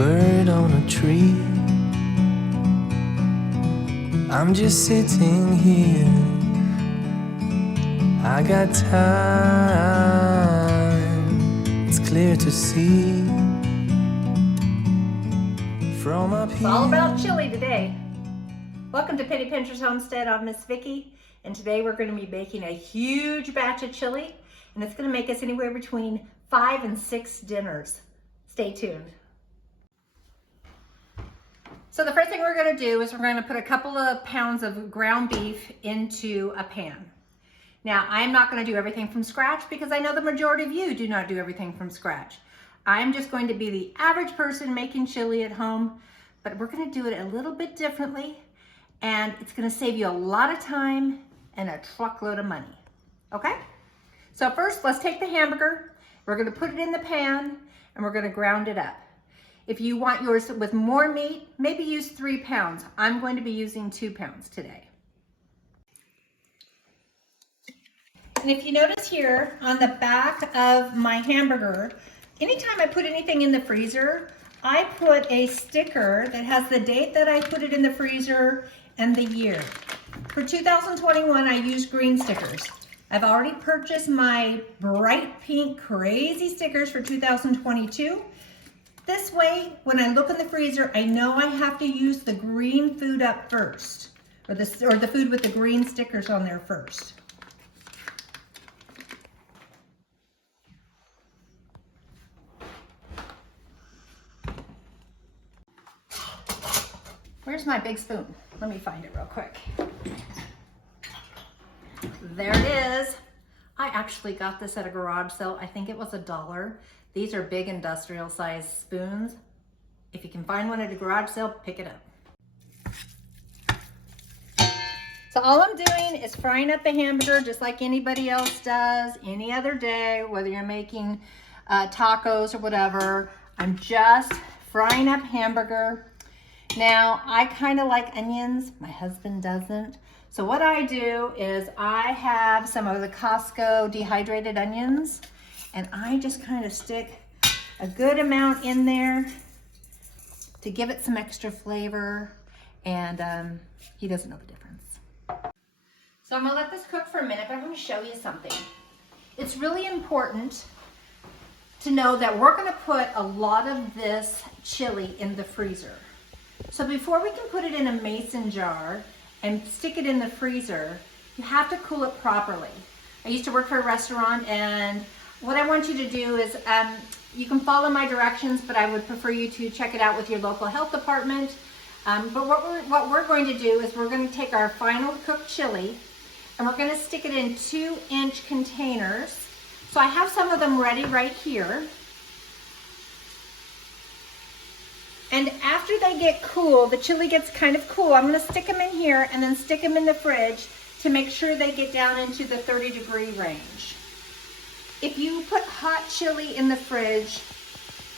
bird on a tree. I'm just sitting here. I got time. It's clear to see from up here. It's all about chili today. Welcome to Pennypincher's Homestead. I'm Miss Vickie, and today we're going to be making a huge batch of chili, and it's going to make us anywhere between 5 and 6 dinners. Stay tuned. So the first thing we're going to do is we're going to put a couple of pounds of ground beef into a pan. Now, I'm not going to do everything from scratch because I know the majority of you do not do everything from scratch. I'm just going to be the average person making chili at home, but we're going to do it a little bit differently, and it's going to save you a lot of time and a truckload of money. Okay? So first, let's take the hamburger. We're going to put it in the pan, and we're going to ground it up. If you want yours with more meat, maybe use 3 pounds. I'm going to be using 2 pounds today. And if you notice here on the back of my hamburger, anytime I put anything in the freezer, I put a sticker that has the date that I put it in the freezer and the year. For 2021, I used green stickers. I've already purchased my bright pink crazy stickers for 2022. This way, when I look in the freezer, I know I have to use the green food up first, or the food with the green stickers on there first. Where's my big spoon? Let me find it real quick. There it is. I actually got this at a garage sale. I think it was $1. These are big industrial size spoons. If you can find one at a garage sale, pick it up. So all I'm doing is frying up the hamburger just like anybody else does any other day, whether you're making tacos or whatever. I'm just frying up hamburger. Now, I kind of like onions. My husband doesn't. So what I do is I have some of the Costco dehydrated onions, and I just kind of stick a good amount in there to give it some extra flavor, and he doesn't know the difference. So I'm gonna let this cook for a minute, but I'm gonna show you something. It's really important to know that we're gonna put a lot of this chili in the freezer. So before we can put it in a mason jar and stick it in the freezer, you have to cool it properly. I used to work for a restaurant, and what I want you to do is, you can follow my directions, but I would prefer you to check it out with your local health department. But what we're going to do is we're going to take our final cooked chili, and we're going to stick it in 2-inch containers. So I have some of them ready right here. And after they get cool, the chili gets kind of cool, I'm gonna stick them in here and then stick them in the fridge to make sure they get down into the 30-degree range. If you put hot chili in the fridge,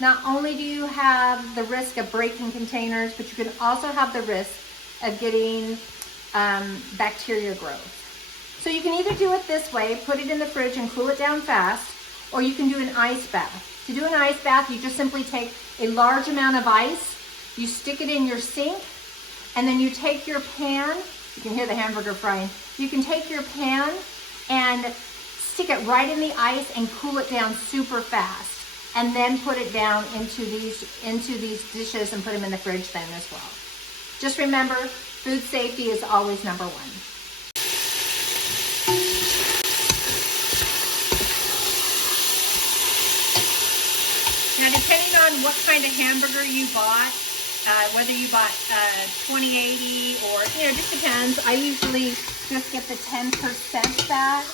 not only do you have the risk of breaking containers, but you can also have the risk of getting bacteria growth. So you can either do it this way, put it in the fridge and cool it down fast, or you can do an ice bath. To do an ice bath, you just simply take a large amount of ice, you stick it in your sink, and then you take your pan, you can hear the hamburger frying, you can take your pan and stick it right in the ice and cool it down super fast, and then put it down into these dishes and put them in the fridge then as well. Just remember, food safety is always number one. Now, depending on what kind of hamburger you bought, whether you bought 2080 or, it just depends. I usually just get the 10% fat.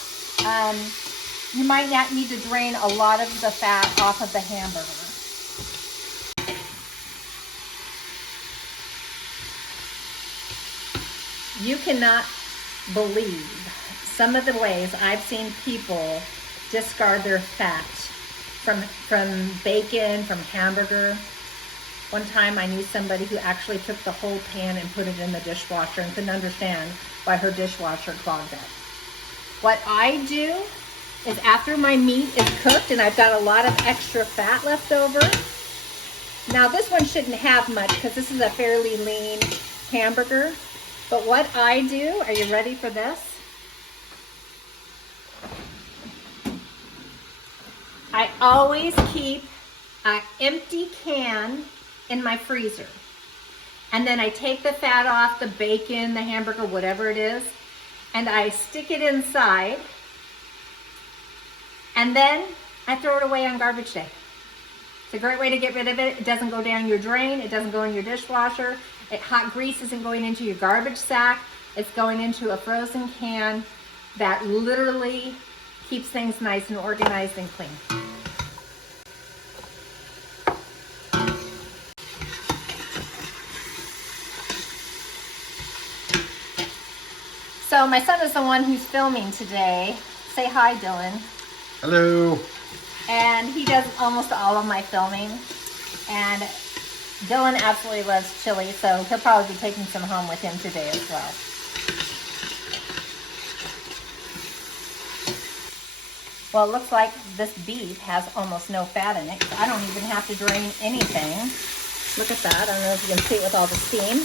You might not need to drain a lot of the fat off of the hamburger. You cannot believe some of the ways I've seen people discard their fat. From bacon, from hamburger. One time I knew somebody who actually took the whole pan and put it in the dishwasher and couldn't understand why her dishwasher clogged up. What I do is after my meat is cooked and I've got a lot of extra fat left over, Now this one shouldn't have much because this is a fairly lean hamburger. But what I do, are you ready for this? I always keep an empty can in my freezer. And then I take the fat off the bacon, the hamburger, whatever it is, and I stick it inside. And then I throw it away on garbage day. It's a great way to get rid of it. It doesn't go down your drain. It doesn't go in your dishwasher. Hot grease isn't going into your garbage sack. It's going into a frozen can that literally keeps things nice and organized and clean. So my son is the one who's filming today. Say hi, Dylan. Hello. And he does almost all of my filming. And Dylan absolutely loves chili, so he'll probably be taking some home with him today as well. Well, it looks like this beef has almost no fat in it. So I don't even have to drain anything. Look at that. I don't know if you can see it with all the steam.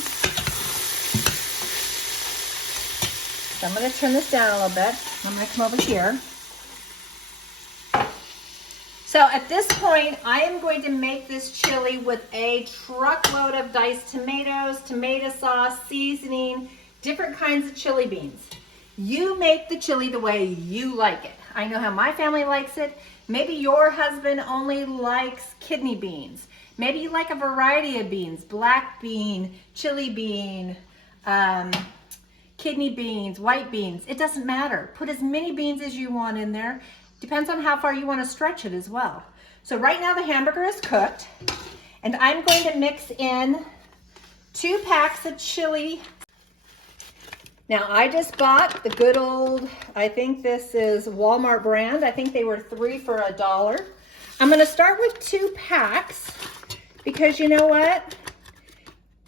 So I'm going to turn this down a little bit. I'm going to come over here. So at this point, I am going to make this chili with a truckload of diced tomatoes, tomato sauce, seasoning, different kinds of chili beans. You make the chili the way you like it. I know how my family likes it. Maybe your husband only likes kidney beans. Maybe you like a variety of beans, black bean, chili bean, kidney beans, white beans. It doesn't matter. Put as many beans as you want in there. Depends on how far you want to stretch it as well. So right now the hamburger is cooked, and I'm going to mix in 2 packs of chili. Now I just bought the good old, I think this is Walmart brand. I think they were 3 for $1. I'm going to start with 2 packs because you know what?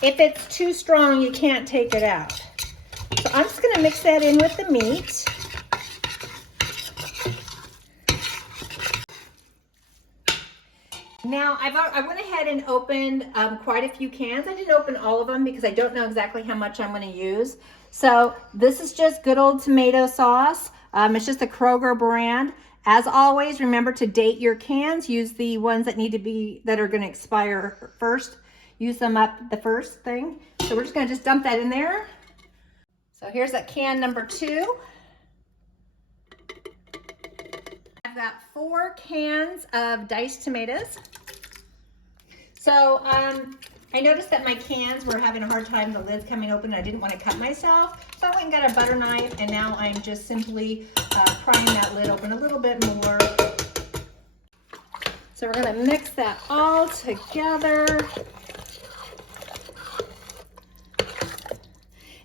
If it's too strong, you can't take it out. So I'm just going to mix that in with the meat. Now, I went ahead and opened quite a few cans. I didn't open all of them because I don't know exactly how much I'm going to use. So this is just good old tomato sauce. It's just the Kroger brand. As always, remember to date your cans. Use the ones that that are going to expire first. Use them up the first thing. So we're just going to dump that in there. So here's that can number 2. I've got 4 cans of diced tomatoes. So I noticed that my cans were having a hard time, the lid's coming open. I didn't want to cut myself. So I went and got a butter knife, and now I'm just simply prying that lid open a little bit more. So we're going to mix that all together.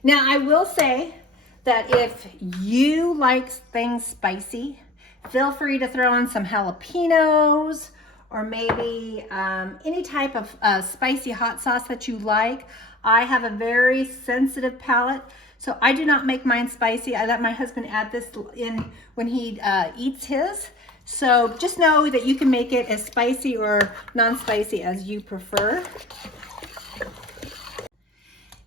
Now I will say that if you like things spicy, feel free to throw in some jalapenos or maybe any type of spicy hot sauce that you like. I have a very sensitive palate, so I do not make mine spicy. I let my husband add this in when he eats his. So just know that you can make it as spicy or non-spicy as you prefer.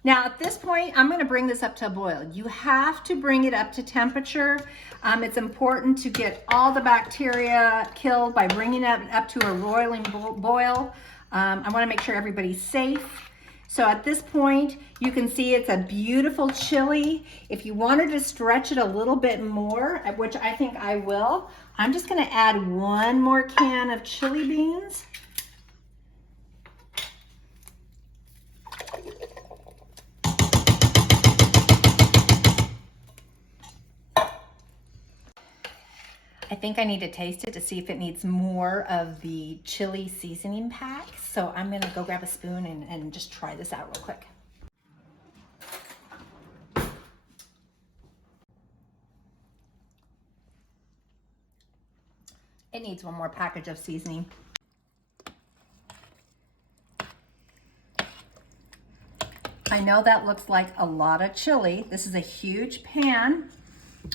Now at this point, I'm going to bring this up to a boil. You have to bring it up to temperature. It's important to get all the bacteria killed by bringing it up to a roiling boil. I want to make sure everybody's safe. So at this point, you can see it's a beautiful chili. If you wanted to stretch it a little bit more, which I think I will, I'm just going to add 1 more can of chili beans. I think I need to taste it to see if it needs more of the chili seasoning pack. So I'm gonna go grab a spoon and just try this out real quick. It needs 1 more package of seasoning. I know that looks like a lot of chili. This is a huge pan.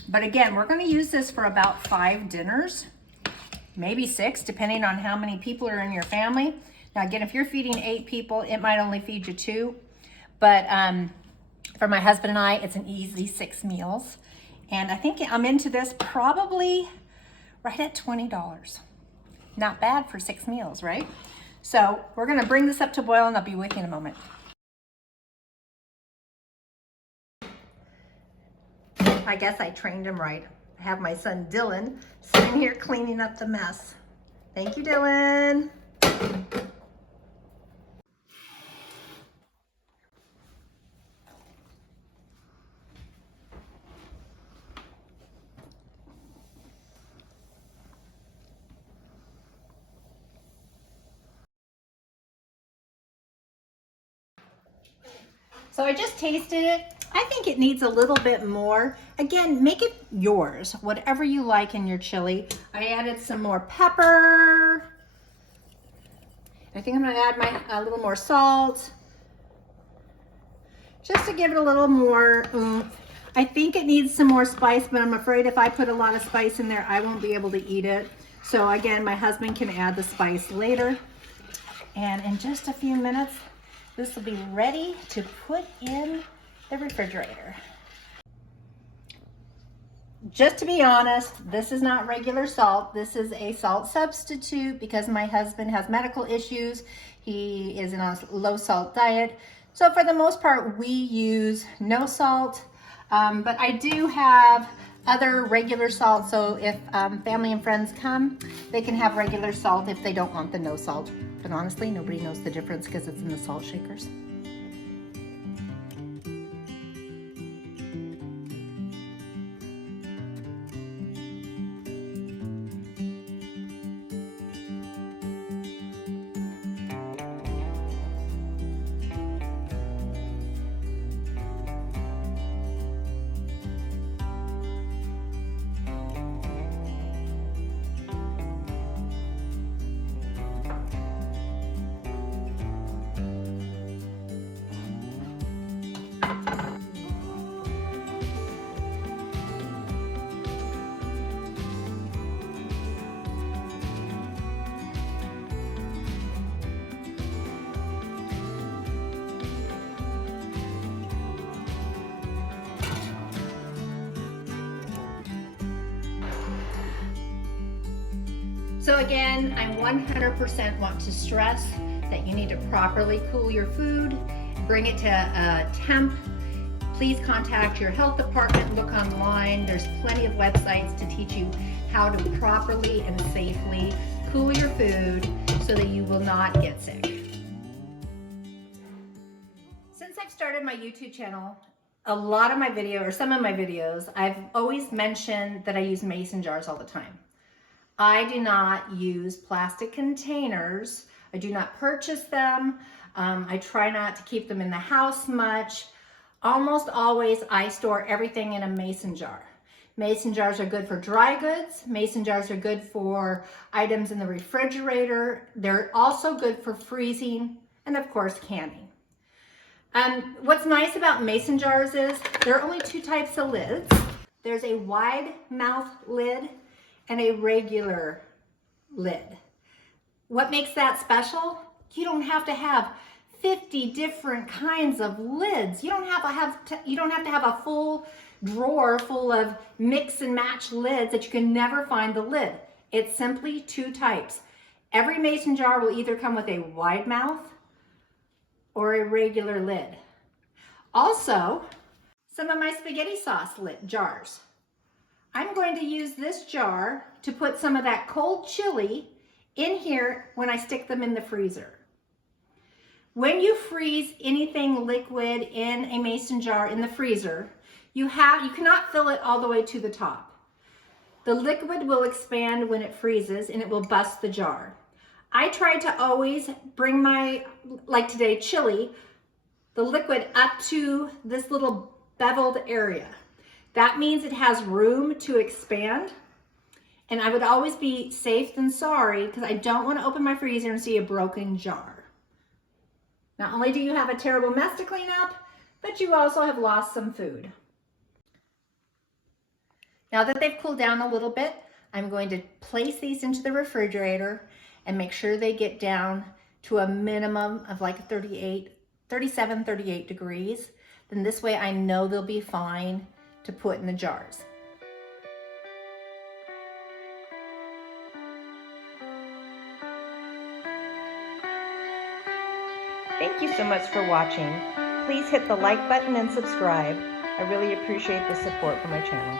But again, we're going to use this for about 5 dinners, maybe 6, depending on how many people are in your family. Now again, if you're feeding 8 people, it might only feed you 2, but for my husband and I, it's an easy 6 meals. And I think I'm into this probably right at $20. Not bad for 6 meals, right? So we're gonna bring this up to boil and I'll be with you in a moment. I guess I trained him right. I have my son Dylan sitting here cleaning up the mess. Thank you, Dylan. So I just tasted it. I think it needs a little bit more. Again, make it yours, whatever you like in your chili. I added some more pepper. I think I'm gonna add a little more salt, just to give it a little more oomph. I think it needs some more spice, but I'm afraid if I put a lot of spice in there, I won't be able to eat it. So again, my husband can add the spice later. And in just a few minutes, this will be ready to put in the refrigerator. Just to be honest, this is not regular salt. This is a salt substitute because my husband has medical issues. He is in a low salt diet. So for the most part, we use no salt, but I do have other regular salt. So if family and friends come, they can have regular salt if they don't want the no salt. But honestly, nobody knows the difference because it's in the salt shakers. So again, I 100% want to stress that you need to properly cool your food, bring it to a temp. Please contact your health department, look online. There's plenty of websites to teach you how to properly and safely cool your food so that you will not get sick. Since I've started my YouTube channel, a lot of my videos, or some of my videos, I've always mentioned that I use mason jars all the time. I do not use plastic containers. I do not purchase them. I try not to keep them in the house much. Almost always I store everything in a mason jar. Mason jars are good for dry goods. Mason jars are good for items in the refrigerator. They're also good for freezing and of course canning. What's nice about mason jars is there are only 2 types of lids. There's a wide mouth lid and a regular lid. What makes that special? You don't have to have 50 different kinds of lids. You don't have to have a full drawer full of mix and match lids that you can never find the lid. It's simply 2 types. Every mason jar will either come with a wide mouth or a regular lid. Also, some of my spaghetti sauce jars. I'm going to use this jar to put some of that cold chili in here when I stick them in the freezer. When you freeze anything liquid in a mason jar in the freezer, you cannot fill it all the way to the top. The liquid will expand when it freezes and it will bust the jar. I try to always bring my, like today, chili, the liquid up to this little beveled area. That means it has room to expand. And I would always be safe than sorry because I don't want to open my freezer and see a broken jar. Not only do you have a terrible mess to clean up, but you also have lost some food. Now that they've cooled down a little bit, I'm going to place these into the refrigerator and make sure they get down to a minimum of like 37, 38 degrees. Then this way I know they'll be fine to put in the jars. Thank you so much for watching. Please hit the like button and subscribe. I really appreciate the support for my channel.